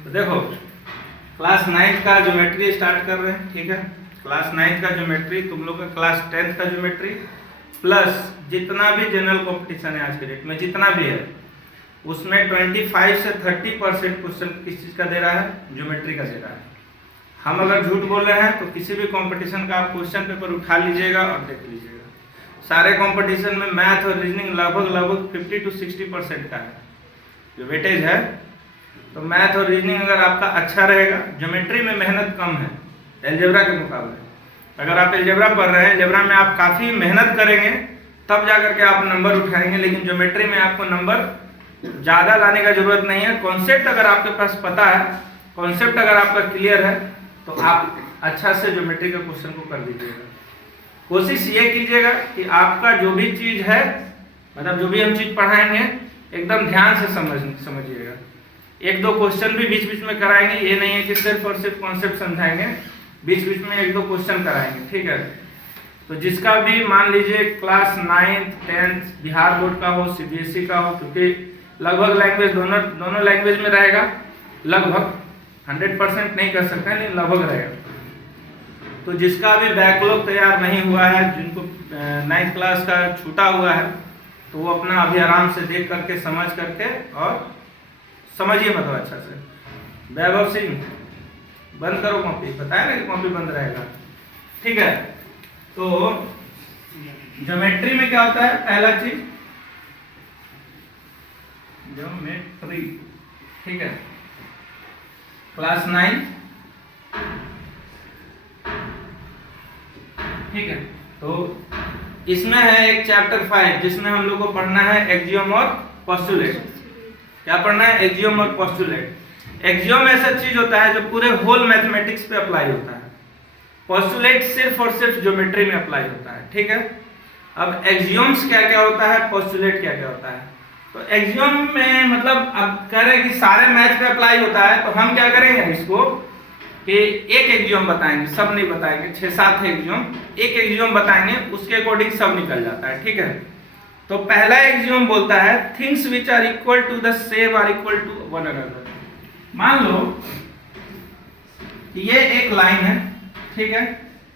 तो देखो क्लास 9 का ज्योमेट्री स्टार्ट कर रहे हैं, ठीक है। क्लास 9 का ज्योमेट्री तुम लोग का क्लास 10 का ज्योमेट्री प्लस जितना भी जनरल कंपटीशन है आज के डेट में जितना भी है उसमें 25 से 30% क्वेश्चन किस चीज़ का दे रहा है, ज्योमेट्री का दे रहा है। हम अगर झूठ बोल रहे हैं तो किसी भी कंपटीशन का आप क्वेश्चन पेपर उठा लीजिएगा और देख लीजिएगा, सारे कंपटीशन में मैथ और रीजनिंग लगभग 50 से 60% का है जो वेटेज है। तो मैथ और रीजनिंग अगर आपका अच्छा रहेगा, ज्योमेट्री में मेहनत कम है एलजेब्रा के मुकाबले। अगर आप एलजेब्रा पढ़ रहे हैं, एलजेब्रा में आप काफ़ी मेहनत करेंगे तब जा करके आप नंबर उठाएंगे, लेकिन ज्योमेट्री में आपको नंबर ज़्यादा लाने का जरूरत नहीं है। कॉन्सेप्ट अगर आपके पास पता है, कॉन्सेप्ट अगर आपका क्लियर है तो आप अच्छा से ज्योमेट्री का क्वेश्चन को कर दीजिएगा। कोशिश ये कीजिएगा कि आपका जो भी चीज़ है, मतलब जो भी हम चीज़ पढ़ाएंगे एकदम ध्यान से समझिएगा। एक दो क्वेश्चन भी बीच बीच में कराएंगे, ये नहीं है कि सिर्फ और सिर्फ कॉन्सेप्ट समझाएंगे, बीच बीच में एक दो क्वेश्चन कराएंगे, ठीक है। तो जिसका भी मान लीजिए क्लास 9, 10 बिहार बोर्ड का हो, CBSE का हो, क्योंकि लगभग लैंग्वेज दोनों लैंग्वेज में रहेगा, लगभग 100% नहीं कर सकते हैं लेकिन लगभग रहेगा। तो जिसका भी बैकलॉग तैयार नहीं हुआ है, जिनको 9th क्लास का छूटा हुआ है, तो वो अपना अभी आराम से देख करके समझ करके और समझिए मतलब अच्छा से। वैभव सिंह बंद करो कॉपी, बताया ना कि कॉपी बंद रहेगा, ठीक है। तो ज्योमेट्री में क्या होता है, पहला चीज ज्योमेट्री, ठीक है। क्लास 9, ठीक है। तो इसमें है एक चैप्टर 5 जिसमें हम लोग को पढ़ना है एक्सियम और पोस्टुलेट। क्या पढ़ना है, एक्सियम और पोस्टुलेट। एक्सियम ऐसा चीज होता है जो पूरे होल मैथमेटिक्स पे अप्लाई होता है, पोस्टुलेट सिर्फ और सिर्फ ज्योमेट्री में अप्लाई होता है, ठीक है। अब एक्सियम्स क्या क्या होता है, पोस्टुलेट क्या क्या होता है। तो एक्सियम में मतलब अब कह रहे हैं कि सारे मैथ पे अप्लाई होता है, तो हम क्या करेंगे इसको कि एक एक्सियम बताएंगे, सब नहीं बताएंगे, 6-7 एक्सियम, एक एक्सियम बताएंगे, उसके अकॉर्डिंग सब निकल जाता है, ठीक है। तो पहला एक्सियम बोलता है things which are equal to the same are equal to one another. मान लो कि ये एक लाइन है, ठीक है,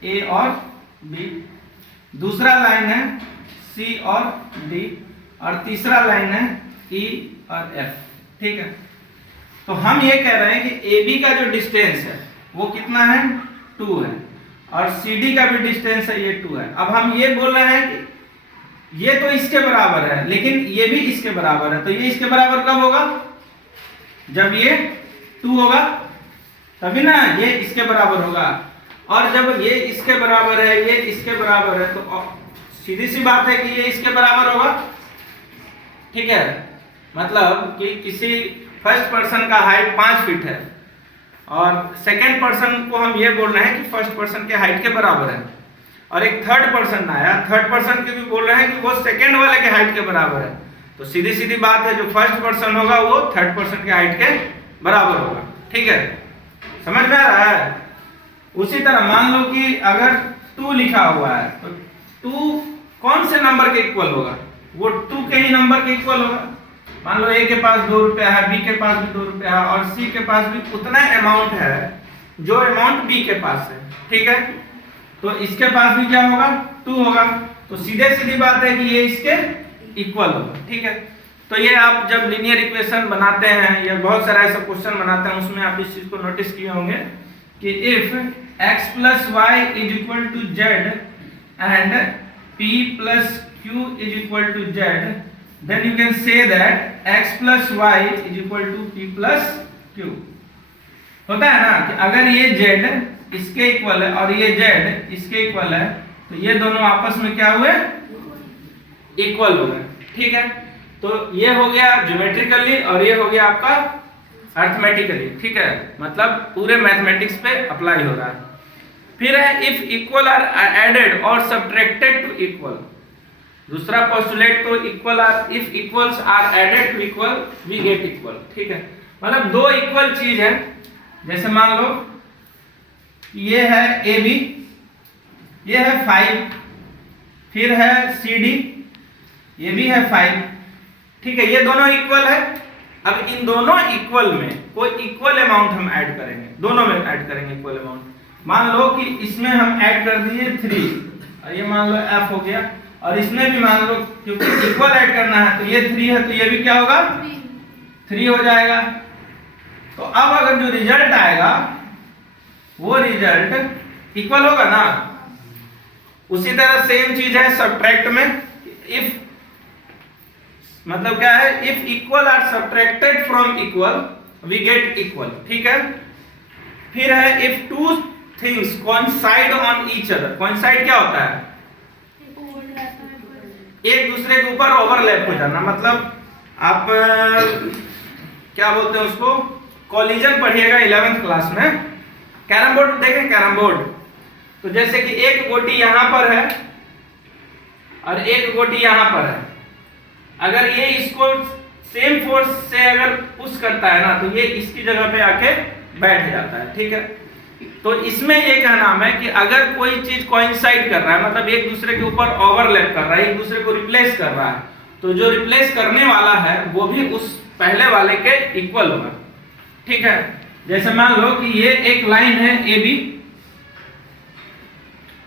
A और B, दूसरा लाइन है C और D, और तीसरा लाइन है E और F, ठीक है। तो हम ये कह रहे हैं कि AB का जो डिस्टेंस है वो कितना है, 2 है, और CD का भी डिस्टेंस है, ये 2 है। अब हम ये बोल रहे हैं कि ये तो इसके बराबर है लेकिन ये भी इसके बराबर है, तो ये इसके बराबर कब होगा, जब ये 2 होगा तभी ना ये इसके बराबर होगा, और जब ये इसके बराबर है, ये इसके बराबर है, तो सीधी सी बात है कि ये इसके बराबर होगा, ठीक है। मतलब कि किसी फर्स्ट पर्सन का हाइट 5 फीट है और सेकंड पर्सन को हम ये बोल रहे हैं कि फर्स्ट पर्सन के हाइट के बराबर है, और एक थर्ड पर्सन आया, थर्ड पर्सन के भी बोल रहे हैं कि वो सेकंड वाले के हाइट के बराबर है, तो सीधी सीधी बात है जो फर्स्ट पर्सन होगा वो थर्ड पर्सन के हाइट के बराबर होगा, ठीक है। समझ में आ रहा है। उसी तरह मान लो कि अगर 2 लिखा हुआ है तो 2 कौन से नंबर के इक्वल होगा, वो 2 के ही नंबर के इक्वल होगा। मान लो A के पास 2 रुपया है, B के पास भी 2 रुपया है, और C के पास भी उतना अमाउंट है जो अमाउंट B के पास है, ठीक है। तो इसके पास भी क्या होगा, 2 होगा, तो सीधे सीधी बात है कि ये इसके इक्वल होगा, ठीक है। तो ये आप जब लीनियर इक्वेशन बनाते हैं या बहुत सारा ऐसा क्वेश्चन बनाते हैं उसमें आप इस चीज को नोटिस किए होंगे कि if x plus y is equal to z and p plus q is equal to z, then you can say that x plus y is equal to p plus q। होता है ना कि अगर ये z इसके equal है और ये z इसके इक्वल है, तो ये दोनों आपस में क्या हुए, इक्वल हो गए, ठीक है। तो ये हो गया ज्योमेट्रिकली और ये हो गया आपका अर्थमेटिकली, ठीक है, मतलब पूरे मैथमेटिक्स पे अप्लाई हो रहा है। फिर है इफ इक्वल आर एडेड और सब्ट्रैक्टेड टू इक्वल। दूसरा पोस्टुलेट तो equal are, if equals are added to equal we get equal, ठीक है। मतलब 2 इक्वल चीज है, जैसे मान लो ये है AB, ये है 5, फिर है CD, ये भी है 5, ठीक है, ये दोनों इक्वल है, अब इन दोनों इक्वल में कोई इक्वल अमाउंट हम ऐड करेंगे, दोनों में ऐड करेंगे इक्वल अमाउंट। मान लो कि इसमें हम ऐड कर दिए 3 और ये मान लो f हो गया, और इसमें भी मान लो क्योंकि इक्वल ऐड करना है तो ये 3 है तो ये भी क्या होगा 3 हो जाएगा। तो अब अगर जो रिजल्ट आएगा वो रिजल्ट इक्वल होगा ना। उसी तरह सेम चीज है सब्ट्रैक्ट में, इफ मतलब क्या है, if equal are subtracted from equal we get equal, ठीक है। फिर है if two things coincide on each other. Coincide क्या होता है, एक दूसरे के ऊपर ओवरलैप हो जाना, मतलब आप क्या बोलते हैं उसको, कॉलिजन पढ़िएगा 11th क्लास में, कैरम बोर्ड देखें कैरम बोर्ड। तो जैसे कि एक गोटी यहां पर है और एक गोटी यहां पर है, अगर ये इसको सेम फोर्स से अगर पुश करता है ना तो ये इसकी जगह पे आके बैठ जाता है, ठीक है। तो इसमें ये कहना है कि अगर कोई चीज कोइंसाइड कर रहा है, मतलब एक दूसरे के ऊपर ओवरलैप कर रहा है, एक दूसरे को रिप्लेस कर रहा है, तो जो रिप्लेस करने वाला है वो भी उस पहले वाले के इक्वल होगा, ठीक है। जैसे मान लो कि ये एक लाइन है ए बी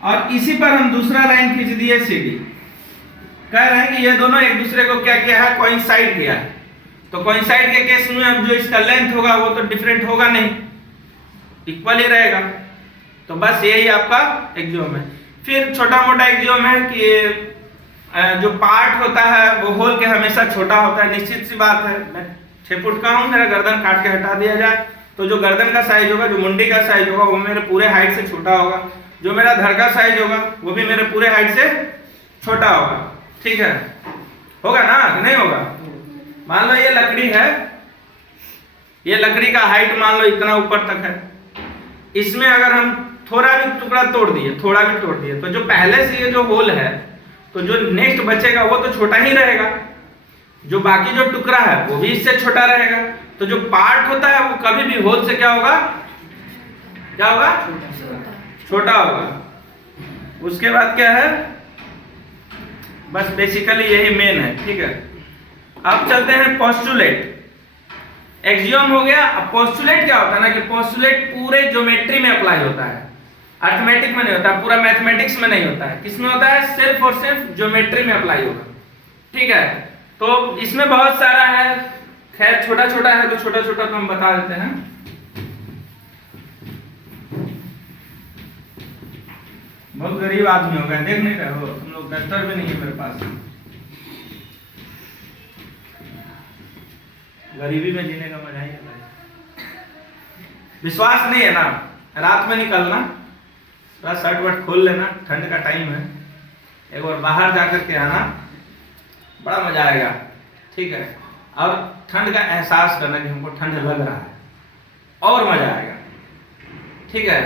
और इसी पर हम दूसरा लाइन खींच दिए सी डी। कह रहे हैं कि ये दोनों एक दूसरे को क्या किया है, कोइंसाइड किया है। तो कोइंसाइड के केस में अब जो इसका लेंथ होगा वो तो डिफरेंट होगा नहीं, इक्वल ही रहेगा। तो बस यही आपका एक्सियोम है। फिर छोटा मोटा एक्सियोम है कि जो पार्ट होता है वो होल के हमेशा छोटा होता है, निश्चित सी बात है। मैं 6 फुट का हूँ, मेरा गर्दन काट के हटा दिया जाए तो जो गर्दन का साइज होगा, जो मुंडी का साइज होगा वो मेरे पूरे हाइट से छोटा होगा, जो मेरा धड़ का साइज होगा वो भी मेरे पूरे हाइट से छोटा होगा, ठीक है। होगा ना, नहीं होगा। मान लो ये लकड़ी है, ये लकड़ी का हाइट मान लो इतना ऊपर तक है, इसमें अगर हम थोड़ा भी टुकड़ा तोड़ दिए, थोड़ा भी तोड़ दिए, तो जो पहले से ये जो होल है तो जो नेक्स्ट बचेगा वो तो छोटा ही रहेगा, जो बाकी जो टुकड़ा है वो भी इससे छोटा रहेगा। तो जो पार्ट होता है वो कभी भी होल से क्या होगा, क्या होगा, छोटा होगा। उसके बाद क्या है, बस बेसिकली यही मेन है, ठीक है। अब चलते हैं पोस्टुलेट। एक्सियोम हो गया। अब पोस्टुलेट क्या होता है ना कि पोस्टुलेट पूरे ज्योमेट्री में अप्लाई होता है, अर्थमेटिक में नहीं होता, पूरा मैथमेटिक्स में नहीं होता है। किसमें होता है, सिर्फ और सिर्फ ज्योमेट्री में अप्लाई होगा, ठीक है। तो इसमें बहुत सारा है, खैर छोटा छोटा है तो छोटा छोटा तो हम बता देते हैं। बहुत गरीब आदमी हो गए, देख नहीं रहे हो तुम लोग, दफ्तर भी नहीं है मेरे पास। गरीबी में जीने का मजा ही है। विश्वास नहीं है ना, रात में निकलना, थोड़ा शर्ट वर्ट खोल लेना, ठंड का टाइम है, एक बार बाहर जाकर के आना, बड़ा मजा आएगा, ठीक है। और ठंड का एहसास करना कि हमको ठंड लग रहा है, और मजा आएगा, ठीक है।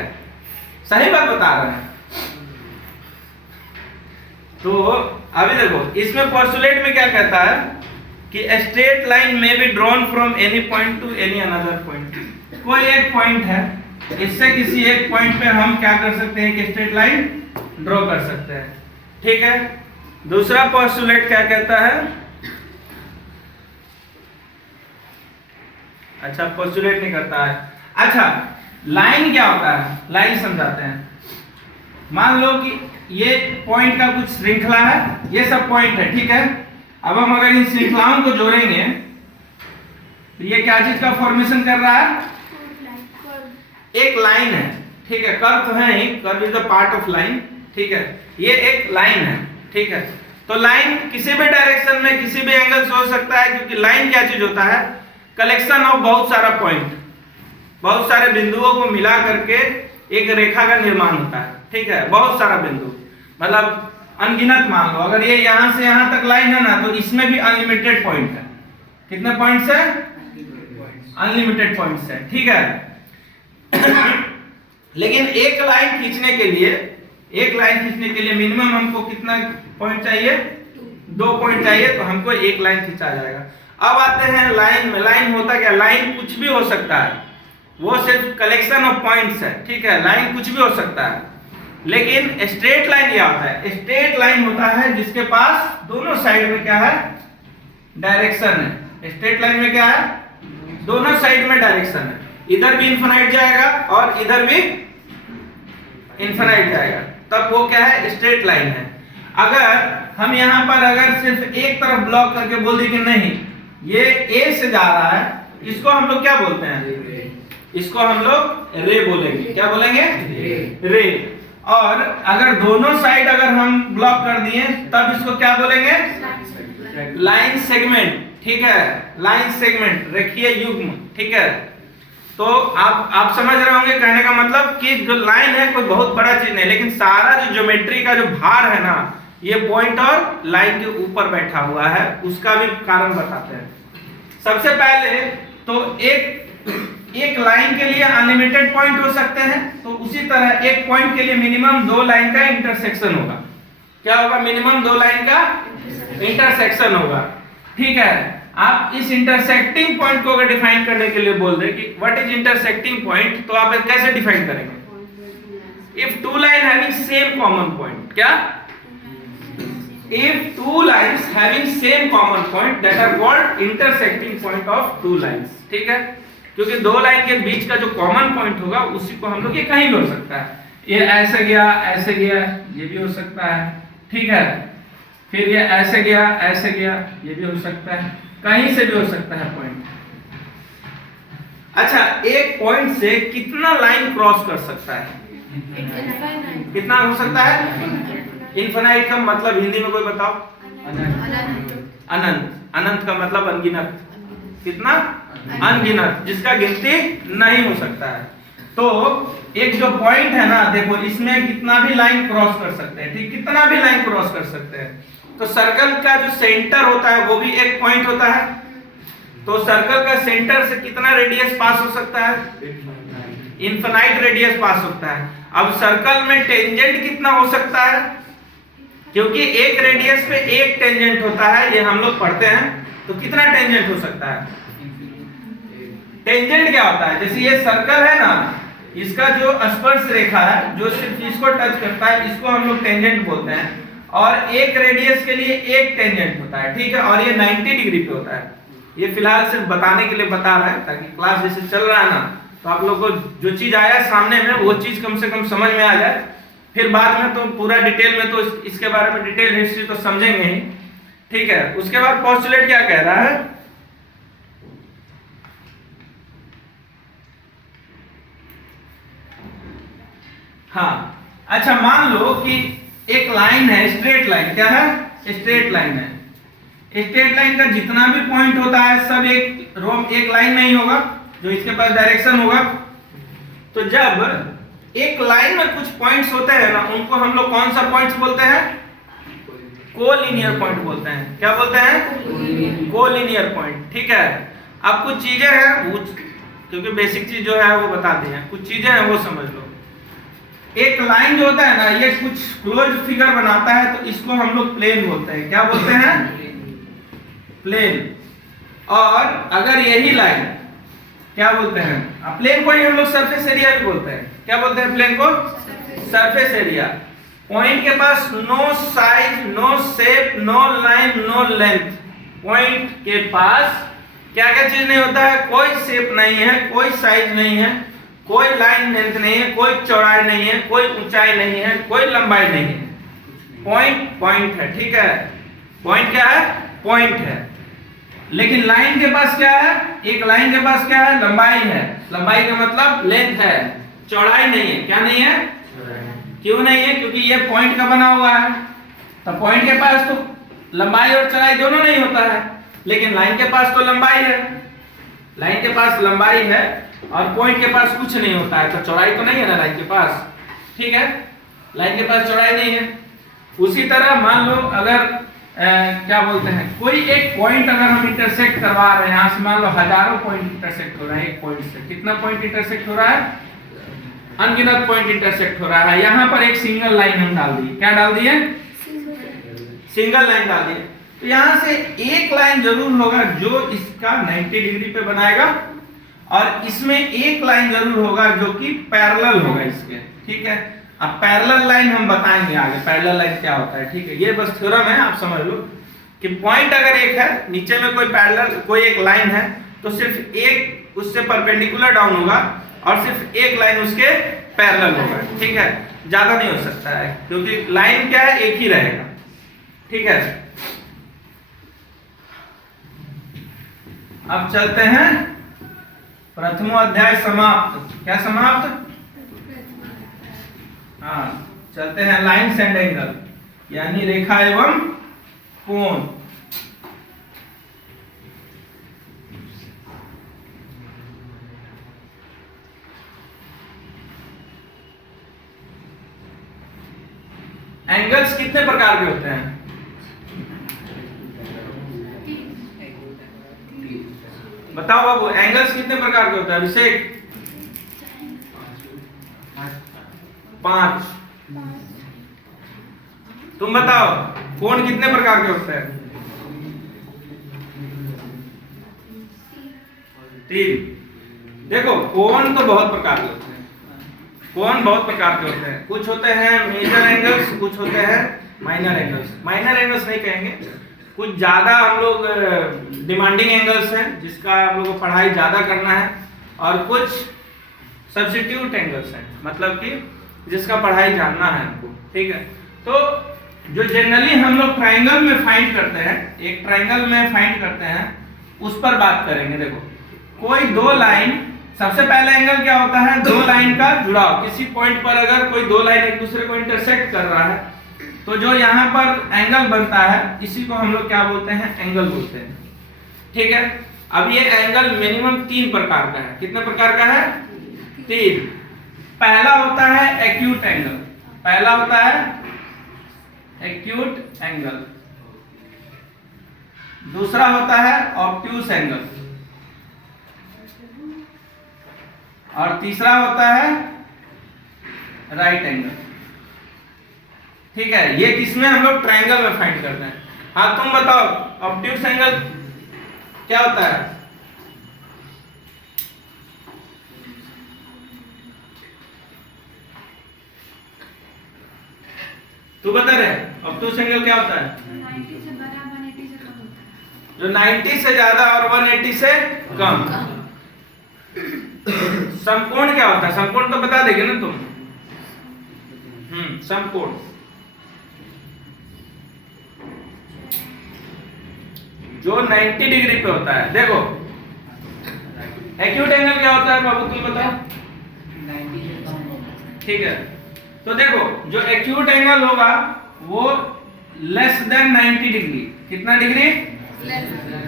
सही बात बता रहे हैं। तो अभी देखो इसमें पोस्टुलेट में क्या कहता है कि स्ट्रेट लाइन में be drawn from any point two any another point. कोई एक पॉइंट है, इससे किसी एक पॉइंट पे हम क्या कर सकते हैं कि स्ट्रेट लाइन ड्रॉ कर सकते हैं, ठीक है। दूसरा पोस्टुलेट क्या कहता है, अच्छा पोस्टुलेट नहीं करता है। अच्छा लाइन क्या होता है, लाइन समझाते हैं। मान लो कि ये पॉइंट का कुछ श्रृंखला है, ये सब पॉइंट है, ठीक है। अब हम अगर इन श्रृंखलाओं को जोड़ेंगे तो ये क्या चीज का फॉर्मेशन कर रहा है, एक लाइन है, ठीक है। कर्व तो है ही, curve is the part of line, ठीक है। ये एक लाइन है, ठीक है। तो लाइन किसी भी डायरेक्शन में किसी भी एंगल से हो सकता है, क्योंकि लाइन क्या चीज होता है, कलेक्शन ऑफ बहुत सारा पॉइंट, बहुत सारे बिंदुओं को मिला करके एक रेखा का निर्माण होता है, ठीक है। बहुत सारा बिंदु मतलब अनगिनत, मान लो अगर ये यहां से यहां तक लाइन है ना तो इसमें भी अनलिमिटेड पॉइंट है। कितने पॉइंट्स है, अनलिमिटेड पॉइंट्स है, ठीक है। लेकिन एक लाइन खींचने के लिए, एक लाइन खींचने के लिए मिनिमम हमको कितना पॉइंट चाहिए, 2 पॉइंट चाहिए, तो हमको एक लाइन खींचा जाएगा। अब आते हैं लाइन में। लाइन होता क्या, लाइन कुछ भी हो सकता है, वो सिर्फ कलेक्शन ऑफ पॉइंट्स है, ठीक है। लाइन कुछ भी हो सकता है, लेकिन स्ट्रेट लाइन क्या होता है, स्ट्रेट लाइन होता है जिसके पास दोनों साइड में क्या है, डायरेक्शन है। स्ट्रेट लाइन में क्या है, दोनों साइड में डायरेक्शन है, इधर भी इन्फिनाइट जाएगा और इधर भी इन्फिनाइट जाएगा, तब वो क्या है, स्ट्रेट लाइन है। अगर हम यहाँ पर अगर सिर्फ एक तरफ ब्लॉक करके बोल दें कि नहीं ये ए से जा रहा है, इसको हम लोग क्या बोलते हैं, इसको हम लोग रे बोलेंगे। क्या बोलेंगे, रे। और अगर दोनों साइड अगर हम ब्लॉक कर दिए तब इसको क्या बोलेंगे, लाइन सेगमेंट। ठीक है, लाइन सेगमेंट, रेखीय युग्म। ठीक है, तो आप समझ रहे होंगे कहने का मतलब कि जो लाइन है कोई बहुत बड़ा चीज नहीं, लेकिन सारा जो ज्योमेट्री का जो भार है ना, ये पॉइंट और लाइन के ऊपर बैठा हुआ है, उसका भी कारण बताते हैं। सबसे पहले तो एक लाइन के लिए अनलिमिटेड पॉइंट हो सकते हैं, तो उसी तरह एक पॉइंट के लिए मिनिमम 2 लाइन का इंटरसेक्शन होगा। क्या होगा, मिनिमम 2 लाइन का इंटरसेक्शन होगा। ठीक है, आप इस इंटरसेक्टिंग पॉइंट को अगर डिफाइन करने के लिए बोल दे कि व्हाट इज इंटरसेक्टिंग पॉइंट, तो आप कैसे डिफाइन करेंगे, if 2 line having same common point. क्या, if 2 lines having same common point that are called intersecting point of 2 lines। ठीक है, क्योंकि 2 लाइन के बीच का जो कॉमन पॉइंट होगा उसी को हम लोग, ये कहीं भी हो सकता है, ये ऐसे गया ऐसे गया, ये भी हो सकता है। ठीक है, फिर ये ऐसे गया ऐसे गया, ये भी हो सकता है, कहीं से भी हो सकता है पॉइंट। अच्छा, एक पॉइंट से कितना लाइन क्रॉस कर सकता है, कितना हो सकता है, इनफिनाइट का मतलब हिंदी में कोई बताओ, अनंत। अनंत का मतलब अनगिनत, कितना, अनगिनत, जिसका गिनती नहीं हो सकता है। तो एक जो पॉइंट है ना, देखो इसमें कितना भी लाइन क्रॉस कर सकते हैं। ठीक, कितना भी लाइन क्रॉस कर सकते हैं। तो सर्कल का जो सेंटर होता है वो भी एक पॉइंट होता है, तो सर्कल का सेंटर से कितना रेडियस पास हो सकता है, इनफिनाइट रेडियस पास होता है। अब सर्कल में टेंजेंट कितना हो सकता है, क्योंकि एक रेडियस पे एक टेंजेंट होता है, ये हम लोग पढ़ते हैं, तो कितना टेंजेंट हो सकता है। टेंजेंट क्या होता है, जैसे ये सर्कल है ना, इसका जो स्पर्श रेखा है जो सिर्फ इसको टच करता है, इसको हम लोग टेंजेंट बोलते हैं, और एक रेडियस के लिए एक टेंजेंट होता है। ठीक है, और ये 90 डिग्री पे होता है। ये फिलहाल सिर्फ बताने के लिए बता रहा है, ताकि क्लास जैसे चल रहा है ना, तो आप लोग को जो चीज आया सामने में वो चीज कम से कम समझ में आ जाए। फिर बाद में तो पूरा डिटेल में, तो इसके बारे में डिटेल हिस्ट्री तो समझेंगे ही। ठीक है, उसके बाद पोस्टुलेट क्या कह रहा है, हाँ अच्छा, मान लो कि एक लाइन है, स्ट्रेट लाइन। क्या है, स्ट्रेट लाइन है। स्ट्रेट लाइन का जितना भी पॉइंट होता है सब एक लाइन में ही होगा, जो इसके पास डायरेक्शन होगा। तो जब एक लाइन में कुछ पॉइंट्स होते हैं ना, उनको हम लोग कौन सा पॉइंट्स बोलते हैं, कोलिनियर पॉइंट बोलते हैं। क्या बोलते हैं, कोलिनियर पॉइंट। ठीक है, अब कुछ चीजें हैं वो, क्योंकि बेसिक चीज जो है वो बता दी है, कुछ चीजें हैं वो समझ लो। एक लाइन जो होता है ना, ये कुछ क्लोज फिगर बनाता है, तो इसको हम लोग प्लेन बोलते हैं। क्या बोलते हैं, प्लेन। और अगर यही लाइन, क्या बोलते हैं, प्लेन को ही हम लोग सरफेस एरिया भी बोलते हैं। क्या बोलते हैं प्लेन को, सरफेस एरिया। पॉइंट के पास no size, no shape, no line, no length. Point के पास क्या क्या चीज नहीं होता है, कोई शेप नहीं है, कोई साइज नहीं है, कोई लाइन लेंथ नहीं है, कोई चौड़ाई नहीं है, कोई ऊंचाई नहीं है, कोई लंबाई नहीं है। पॉइंट पॉइंट है। ठीक है, पॉइंट क्या है, पॉइंट है। लेकिन लाइन के पास क्या है, एक लाइन के पास क्या है, लंबाई है। लंबाई का मतलब लेंथ है, चौड़ाई नहीं है। क्या नहीं है, क्यों नहीं है, क्योंकि ये पॉइंट का बना हुआ है। तो पॉइंट के पास तो लंबाई और चौड़ाई दोनों नहीं होता है, लेकिन लाइन के पास तो लंबाई है। लाइन के पास लंबाई है और पॉइंट के पास कुछ नहीं होता है, तो चौड़ाई तो नहीं है ना लाइन के पास। ठीक है, लाइन के पास चौड़ाई नहीं है। उसी तरह मान लो अगर क्या बोलते हैं, कोई एक पॉइंट अगर हम इंटरसेक्ट करवा रहे हैं, यहाँ से मान लो हजारों पॉइंट इंटरसेक्ट हो रहे हैं एक पॉइंट से। कितना पॉइंट इंटरसेक्ट हो रहा है, अनगिनत पॉइंट इंटरसेक्ट हो रहा है। यहाँ पर एक सिंगल लाइन हम डाल दी। क्या डाल दिए, सिंगल लाइन डाल दिए। तो यहाँ से एक लाइन जरूर होगा जो इसका 90 डिग्री पे बनाएगा, और इसमें एक लाइन जरूर होगा जो कि पैरेलल होगा इसके। ठीक है, अब पैरेलल लाइन हम बताएंगे आगे, पैरेलल लाइन क्या होता है। ठीक है, ये बस थ्योरम है, आप समझ लो कि पॉइंट अगर एक है, नीचे में कोई पैरेलल कोई एक लाइन है, तो सिर्फ एक उससे परपेंडिकुलर डाउन होगा और सिर्फ एक लाइन उसके पैरेलल होगा, ठीक है, ज्यादा नहीं हो सकता है क्योंकि लाइन क्या है, एक ही रहेगा, ठीक है। अब चलते हैं प्रथमो अध्याय समाप्त। क्या समाप्त? हाँ, चलते हैं लाइन्स एंड एंगल, यानी रेखा एवं कोण। एंगल्स कितने प्रकार के होते हैं? बताओ बाबू, एंगल्स कितने प्रकार के होते हैं? अभिषेक? 5। तुम बताओ, कोण कितने प्रकार के होते हैं? 3। देखो, कोण तो बहुत प्रकार के होते हैं, कोण बहुत प्रकार के होते हैं। कुछ होते हैं मेजर एंगल्स, कुछ होते हैं माइनर एंगल्स। माइनर एंगल्स नहीं कहेंगे, कुछ ज्यादा हम लोग डिमांडिंग एंगल्स हैं जिसका हम लोग को पढ़ाई ज्यादा करना है, और कुछ सब्स्टिट्यूट एंगल्स हैं, मतलब कि जिसका पढ़ाई जानना है हमको, ठीक है। तो जो जनरली हम लोग ट्राइंगल में फाइंड करते हैं, एक ट्राइंगल में फाइंड करते हैं, उस पर बात करेंगे। देखो, कोई दो लाइन, सबसे पहला एंगल क्या होता है? दो लाइन का जुड़ाव। किसी पॉइंट पर अगर कोई दो लाइन एक दूसरे को इंटरसेक्ट कर रहा है, तो जो यहाँ पर एंगल बनता है, इसी को हम लोग क्या बोलते हैं? एंगल बोलते हैं, ठीक है। अब ये एंगल मिनिमम 3 प्रकार का है। कितने प्रकार का है? 3। पहला होता है एक्यूट एंगल, पहला होता है एक्यूट एंगल। दूसरा होता है ऑब्ट्यूस एंगल, और तीसरा होता है राइट एंगल, ठीक है। ये किसमें? हम लोग ट्रायंगल में फाइंड करते हैं। हाँ, तुम बताओ, ऑब्ट्यूस एंगल क्या होता है? तू बता रहे, ऑब्ट्यूस एंगल क्या होता है? 90 से बड़ा 180 से कम होता है। जो 90 से ज्यादा और 180 से कम। समकोण क्या होता है? समकोण तो बता देगे ना तुम? समकोण जो 90 डिग्री पे होता है। देखो, एक्यूट एंगल क्या होता है बाबू, तुम बताओ? 90 से कम होगा, ठीक है। तो देखो, जो एक्यूट एंगल होगा वो लेस देन 90 डिग्री। कितना डिग्री?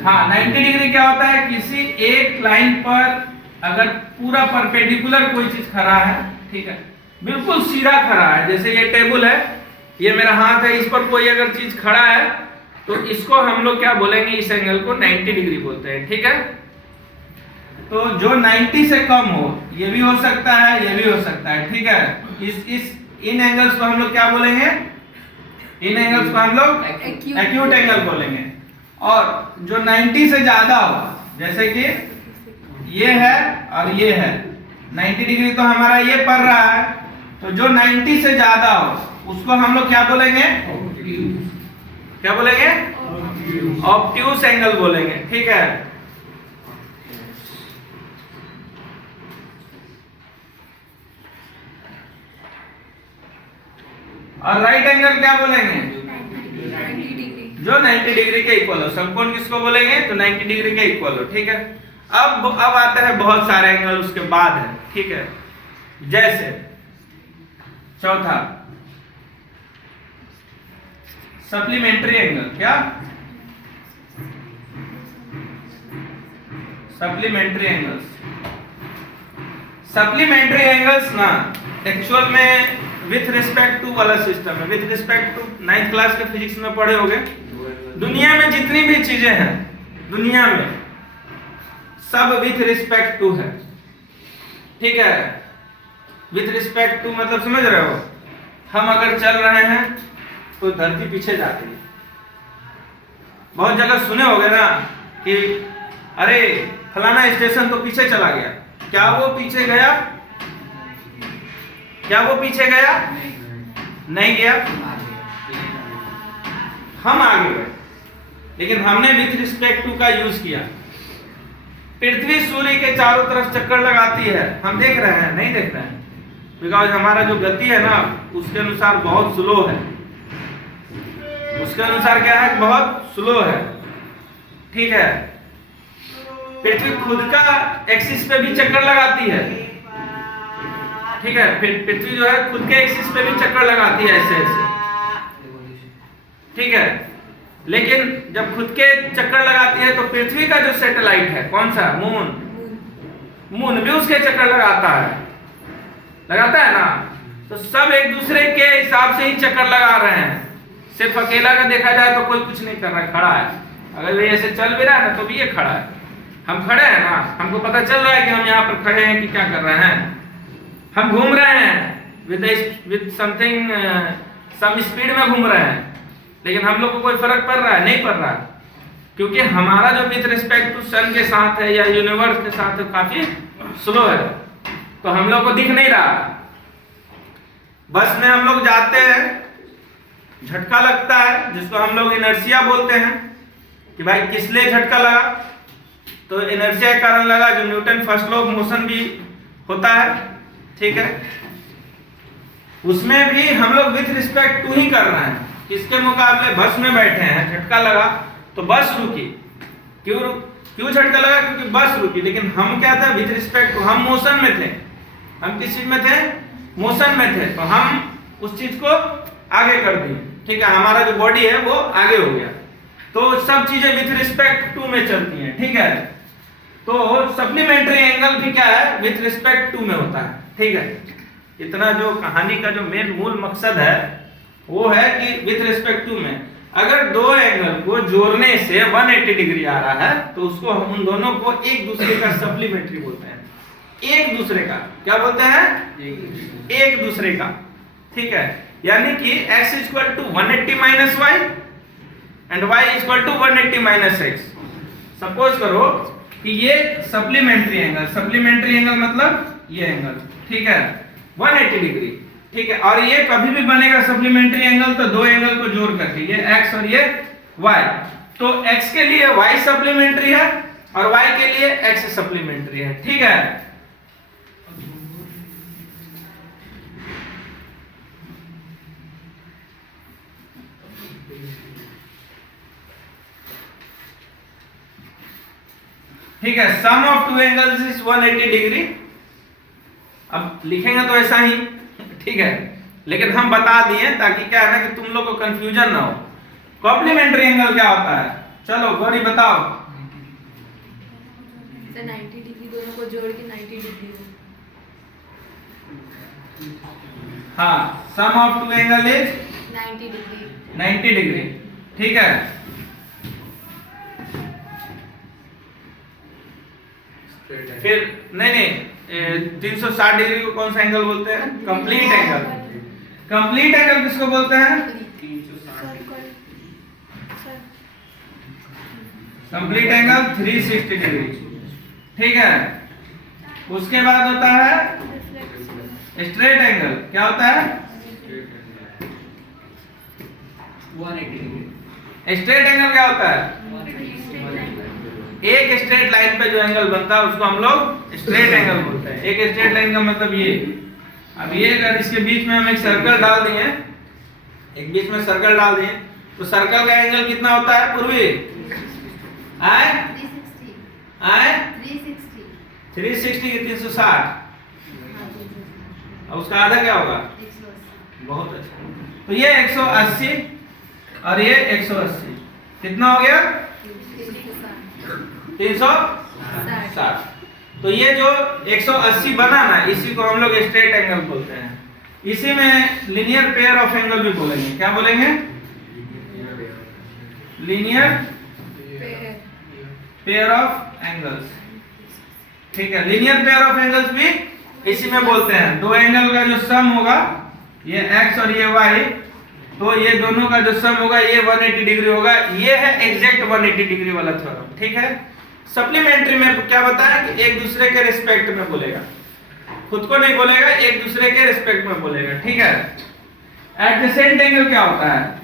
हाँ, 90 डिग्री क्या होता है? किसी एक लाइन पर अगर पूरा परपेंडिकुलर कोई चीज खड़ा है, ठीक है, बिल्कुल सीधा खड़ा है, जैसे ये टेबल है, ये मेरा हाथ है, इस पर कोई अगर चीज खड़ा है, तो इसको हम लोग क्या बोलेंगे? इस एंगल को 90 डिग्री बोलते हैं, ठीक है। तो जो 90 से कम हो, ये भी हो सकता है, ये भी हो सकता है, ठीक है। इन एंगल्स को हम लोग क्या बोलेंगे? इन एंगल्स को हम लोग एक्यूट एंगल बोलेंगे। और जो 90 से ज्यादा हो, जैसे कि ये है और ये है, 90 डिग्री तो हमारा ये पड़ रहा है, तो जो 90 से ज्यादा हो उसको हम लोग क्या बोलेंगे? क्या बोलेंगे? ऑब्ट्यूस एंगल बोलेंगे, ठीक है। और राइट एंगल क्या बोलेंगे? 90 डिग्री। जो 90 डिग्री के इक्वल हो। समकोण किसको बोलेंगे? तो 90 डिग्री के इक्वल हो, ठीक है। अब आते हैं बहुत सारे एंगल उसके बाद है, ठीक है। जैसे चौथा सप्लीमेंट्री एंगल। क्या? Supplementary angles. सप्लीमेंट्री एंगल्स ना एक्चुअल में विथ रिस्पेक्ट टू वाला सिस्टम है। With respect to 9th class के फिजिक्स में पढ़े होंगे। दुनिया में जितनी भी चीजें हैं, दुनिया में सब विथ रिस्पेक्ट टू है, ठीक है। विथ रिस्पेक्ट टू मतलब समझ रहे हो? हम अगर चल रहे हैं तो धरती पीछे जाती है। बहुत जगह सुने होंगे ना कि अरे फलाना स्टेशन तो पीछे चला गया। क्या वो पीछे गया? क्या वो पीछे गया? नहीं गया, हम आगे गए, लेकिन हमने विथ रिस्पेक्ट टू का यूज किया। पृथ्वी सूर्य के चारों तरफ चक्कर लगाती है, हम देख रहे हैं? नहीं देख रहे हैं, बिकॉज हमारा जो गति है ना उसके अनुसार बहुत स्लो है, उसके अनुसार क्या है, बहुत स्लो है। ठीक है, पृथ्वी खुद का एक्सिस पे भी चक्कर लगाती है। ठीक है, पृथ्वी जो है खुद के एक्सिस पे भी चक्कर लगाती है ऐसे ऐसे। ठीक है, लेकिन जब खुद के चक्कर लगाती है तो पृथ्वी का जो सैटेलाइट है कौन सा, मून भी उसके चक्कर लगाता है ना। तो सब एक दूसरे के हिसाब से ही चक्कर लगा रहे हैं। सिर्फ अकेला का देखा जाए तो कोई कुछ नहीं कर रहा है, खड़ा है। अगर ये ऐसे चल भी रहा है ना तो भी ये खड़ा है। हम खड़े हैं ना, हमको पता चल रहा है कि हम यहाँ पर खड़े हैं कि क्या कर रहे हैं। हम घूम रहे हैं विद समथिंग, सम स्पीड में घूम रहे हैं, लेकिन हम लोग को कोई फर्क पड़ रहा है? नहीं पड़ रहा, क्योंकि हमारा जो विथ रिस्पेक्ट टू सन के साथ है या यूनिवर्स के साथ है काफी स्लो है, तो हम लोग को दिख नहीं रहा। बस में हम लोग जाते हैं, झटका लगता है जिसको हम लोग इनर्शिया बोलते हैं कि भाई किस लिए झटका लगा, तो इनर्शिया के कारण लगा, जो Newton first law of motion भी होता है। ठीक है, उसमें भी हम लोग विथ रिस्पेक्ट टू ही कर रहे हैं। इसके मुकाबले बस में बैठे हैं, झटका लगा तो बस रुकी। क्यों झटका लगा? क्योंकि बस रुकी, लेकिन हम क्या था, विथ रिस्पेक्ट टू, हम मोशन में थे। हम किस चीज में थे? मोशन में थे, तो हम उस चीज को आगे कर दिए। ठीक है, हमारा जो बॉडी है वो आगे हो गया। तो सब चीजें विथ रिस्पेक्ट टू में चलती हैं। ठीक है, तो सप्लीमेंट्री एंगल भी क्या है, विथ रिस्पेक्ट टू में होता है। ठीक है, इतना जो कहानी का जो मेन मूल मकसद है वो है कि विथ रिस्पेक्ट टू में अगर दो एंगल को जोड़ने से 180 डिग्री आ रहा है तो उसको हम उन दोनों को एक दूसरे का सप्लीमेंट्री बोलते हैं। एक दूसरे का क्या बोलते हैं? एक दूसरे का। ठीक है, यानी कि x equal to 180 minus y and y equal to 180 minus x. Suppose करो कि ये सप्लीमेंट्री एंगल मतलब ये एंगल, ठीक है, 180 डिग्री। ठीक है, और ये कभी भी बनेगा सप्लीमेंट्री एंगल तो दो एंगल को जोड़ करके, ये x और ये y। तो x के लिए y सप्लीमेंट्री है और y के लिए x सप्लीमेंट्री है। ठीक है, ठीक है, sum of two angles is 180 degree. अब लिखेंगे तो ऐसा ही, ठीक है, लेकिन हम बता दिए ताकि क्या है ना कि तुम लोग को कंफ्यूजन ना हो। कॉम्प्लीमेंट्री एंगल क्या होता है? चलो गौरी बताओ। सर 90 डिग्री दोनों को जोड़ के 90 डिग्री। हाँ, sum of two angle is 90 degree. 90 degree. ठीक है, फिर नहीं 360 डिग्री को कौन सा एंगल बोलते हैं? Complete angle. कंप्लीट एंगल किसको बोलते हैं? Complete angle 360 degree. ठीक है, उसके बाद होता है स्ट्रेट एंगल। क्या होता है? 180 डिग्री। स्ट्रेट एंगल क्या होता है? एक स्ट्रेट लाइन पे जो एंगल बनता है उसको हम लोग स्ट्रेट एंगल बोलते हैं। एक स्ट्रेट लाइन का मतलब ये। अब ये अगर इसके बीच में हम एक सर्कल डाल दिए, एक बीच में सर्कल डाल दिए, तो सर्कल का एंगल कितना होता है पूर्वी? आए 360 की 360। अब उसका आधा क्या होगा? बहुत अच्छा। तो ये 180 और ये 180 कितना हो गया? 360। तो ये जो 180 बना ना, इसी को हम लोग स्ट्रेट एंगल बोलते हैं। इसी में लीनियर पेयर ऑफ एंगल भी बोलेंगे। क्या बोलेंगे? Linear pair of angles. ठीक है, लीनियर पेयर ऑफ एंगल्स भी इसी में बोलते हैं। दो एंगल का जो सम होगा, ये x और ये y, तो ये दोनों का जो सम होगा ये 180 डिग्री होगा। ये है एग्जैक्ट 180 डिग्री वाला थ्योरम। ठीक है, सप्लीमेंट्री में क्या बताया कि एक दूसरे के रिस्पेक्ट में बोलेगा, खुद को नहीं बोलेगा, एक दूसरे के रिस्पेक्ट में बोलेगा। ठीक है, एडजेसेंट एंगल क्या होता है?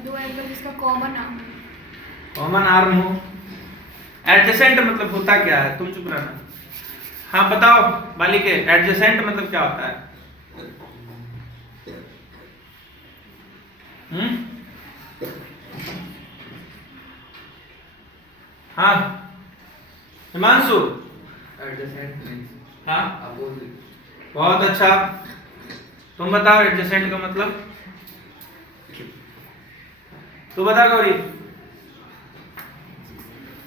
दो एंगल जिसका कॉमन आर्म है। कॉमन आर्म हो। एडजेसेंट मतलब होता क्या है, तुम चुप रहना। हाँ बताओ बालिके, एडजेसेंट मतलब क्या होता है? हाँ हिमांशु। Adjacent means हाँ opposite. बहुत अच्छा, तुम बताओ एडजेसेंट का मतलब। तू बता गौरी,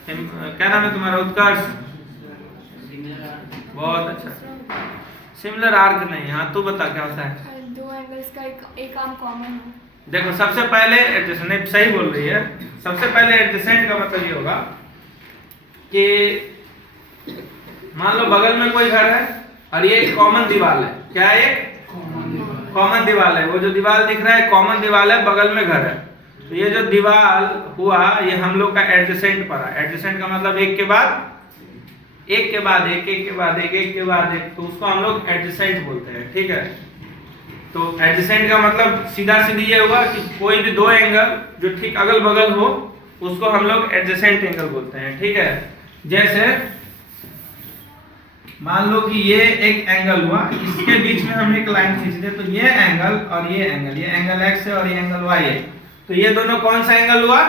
क्या नाम है तुम्हारा? उत्कर्ष। बहुत अच्छा, सिमिलर आर्क नहीं। हाँ तू बता क्या होता है? दो एंगल्स का एक आर्म कॉमन हो। देखो सबसे पहले एडजेसेंट, नहीं सही बोल रही है। सबसे पहले एडजेसेंट का मतलब ये होगा कि मान लो बगल में कोई घर है और ये कॉमन दीवार है। क्या है? कॉमन दीवार है। वो जो दीवार दिख रहा है कॉमन दीवार है, बगल में घर है। तो ये जो दीवार हुआ ये हम लोग का एडजेसेंट पड़ा। एडजेसेंट का मतलब एक के बाद एक के बाद एक, एक के बाद एक, एक के बाद एक, तो उसको हम लोग एडजेसेंट बोलते हैं। ठीक है, तो एडजेसेंट का मतलब सीधा सीधी ये हुआ कि कोई भी दो एंगल जो ठीक अगल बगल हो उसको हम लोग एडजेसेंट एंगल बोलते हैं। ठीक है, जैसे मान लो कि ये एक एंगल हुआ, इसके बीच में हम एक लाइन खींच दे, तो ये एंगल और ये एंगल x है और ये एंगल y है, तो ये दोनों कौन सा एंगल हुआ?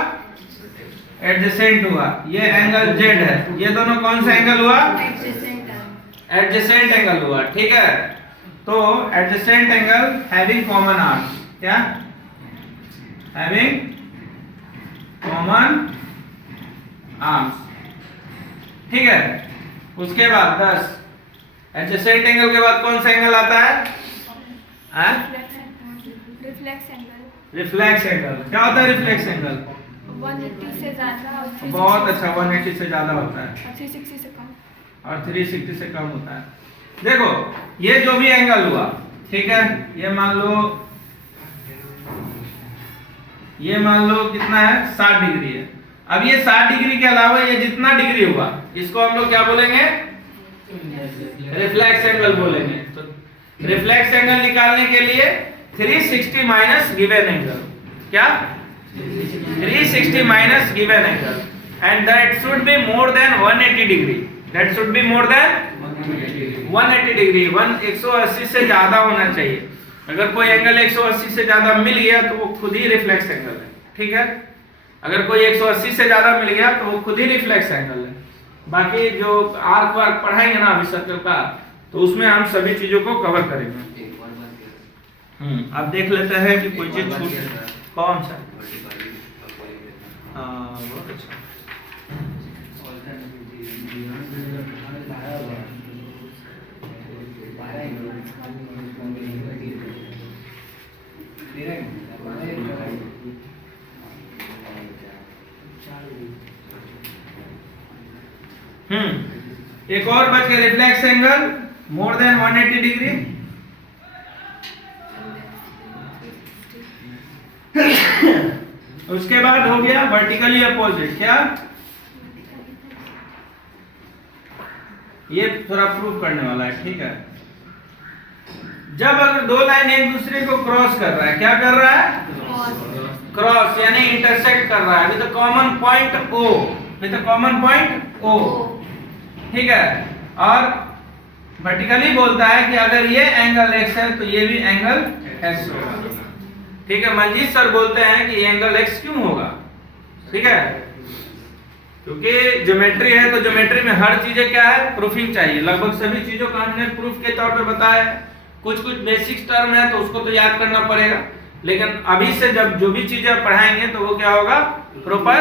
एडजेसेंट हुआ। ये एंगल z है, ये दोनों कौन सा एंगल हुआ? एडजेसेंट है। एडजेसेंट एंगल हुआ। ठीक है, तो adjacent angle having common arm, क्या? Having common arms. ठीक है, उसके बाद 10 एडजेसेंट एंगल के बाद कौन सा एंगल आता है? Reflex angle. Reflex angle. क्या होता है रिफ्लेक्स एंगल? 180 से ज्यादा और 360 बहुत अच्छा, 180 से ज्यादा होता है और 360 से कम। और 360 से कम होता है। देखो ये जो भी एंगल हुआ, ठीक है, ये मान लो कितना है? 60 डिग्री है। अब ये 60 डिग्री के अलावा ये जितना डिग्री हुआ इसको हम लोग क्या बोलेंगे? रिफ्लेक्स एंगल बोलेंगे। तो रिफ्लेक्स एंगल निकालने के लिए 360 माइनस गिवन एंगल, क्या? 360 minus given angle, and that should be more than 180 degree. That should be more than 180 degree. 180 से ज्यादा होना चाहिए। अगर कोई एंगल 180 से ज्यादा मिल गया तो वो खुद ही रिफ्लेक्स एंगल है। ठीक है, अगर कोई 180 से ज्यादा मिल गया तो वो खुद ही रिफ्लेक्स एंगल है। बाकी जो आर्क वार्क पढ़ाएंगे ना अभी सर्कल का, तो उसमें हम सभी चीजों को कवर करेंगे। अब देख लेते हैं कि कोई चीज छूट, कौन सा? बहुत अच्छा। एक और बच गया, reflex angle more than 180 degree. उसके बाद हो गया वर्टिकली अपोजिट। क्या? ये थोड़ा प्रूव करने वाला है। ठीक है, जब अगर दो लाइन एक दूसरे को क्रॉस कर रहा है, क्या कर रहा है? क्रॉस यानी इंटरसेक्ट कर रहा है with common point O, with common point O। ठीक है, और वर्टिकली बोलता है कि अगर ये एंगल x है तो ये भी एंगल x होगा। ठीक है, मंजीत सर बोलते हैं कि ये एंगल x क्यों होगा? ठीक है, क्योंकि ज्योमेट्री है तो ज्योमेट्री में हर चीजें क्या है? प्रूफिंग चाहिए। लगभग सभी चीजों को हमने प्रूफ के तौर पे बताया है। कुछ कुछ बेसिक टर्म है तो उसको तो याद करना पड़ेगा, लेकिन अभी से जब जो भी चीजें पढ़ाएंगे तो वो क्या होगा? प्रॉपर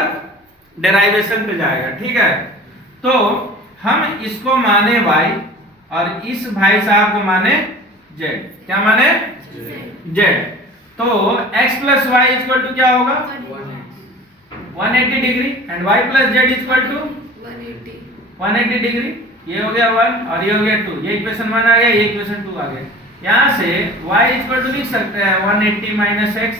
डेराइवेशन पे जाएगा। ठीक है, तो हम इसको माने y और इस भाई साहब को माने z। क्या माने? z। तो x plus y equal to क्या होगा? 180 degree, and y plus z equal to 180 degree. ये हो गया 1 और ये हो गया 2। ये इक्वेशन 1 आ गया, ये इक्वेशन 2 आ गया। यहाँ से y इक्वल टू लिख सकते हैं 180 माइनस x,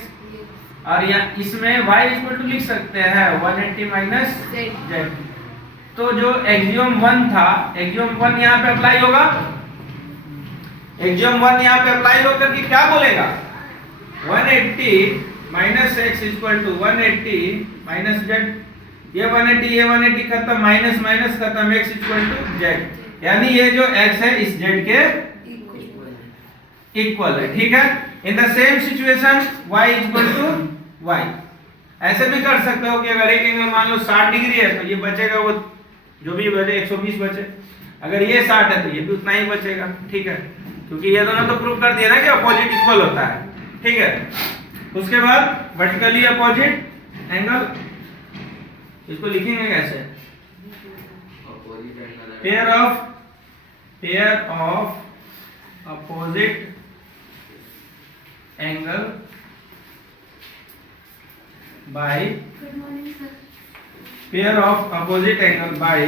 और इसमें y इक्वल टू लिख सकते हैं 180 माइनस z। तो जो एक्सियम 1 था, एक्सियम 1 यहाँ पे अप्लाई होगा। एक्सियम 1 यहाँ पे अप्लाई होकर के क्या बोलेगा? 180 minus x equal to 180 minus z, ये 180 खत्म, माइनस माइनस खत्म, एक्स इक्वल टू जेड, यानी ये जो एक्स है इस जेड के इक्वल है, ठीक है। In the same situation y equal to y, ऐसे भी कर सकते हो कि अगर एक एंगल मान लो 60 डिग्री है तो ये बचेगा वो जो भी बचे 120 बचे, अगर ये 60 है तो ये भी उतना ही बचेगा, ठीक है, क्योंकि ये दोनों तो प्रूव कर दिया ना कि अपोजिट इक्वल होता है, ठीक है। उसके बाद वर्टिकली अपोजिट एंगल, इसको लिखेंगे कैसे, pair of opposite angle by good morning sir. pair of opposite angle by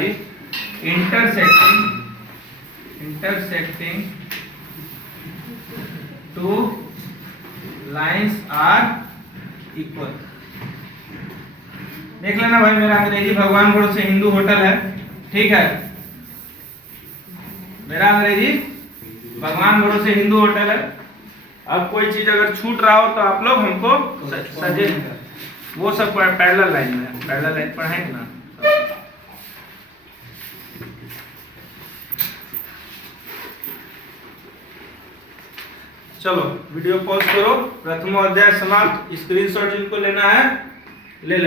intersecting two lines are equal। देख लेना भाई, मेरा अंग्रेजी भगवान भरोसे हिंदू होटल है, ठीक है, मेरा अंग्रेजी भगवान भरोसे हिंदू होटल है। अब कोई चीज अगर छूट रहा हो तो आप लोग हमको सजेस्ट कर, वो सब पैरेलल लाइन में, पैरेलल लाइन पढ़ाएंगे ना। चलो वीडियो पॉज करो, प्रथमोध्याय समाप्त। स्क्रीनशॉट जिनको लेना है ले ले।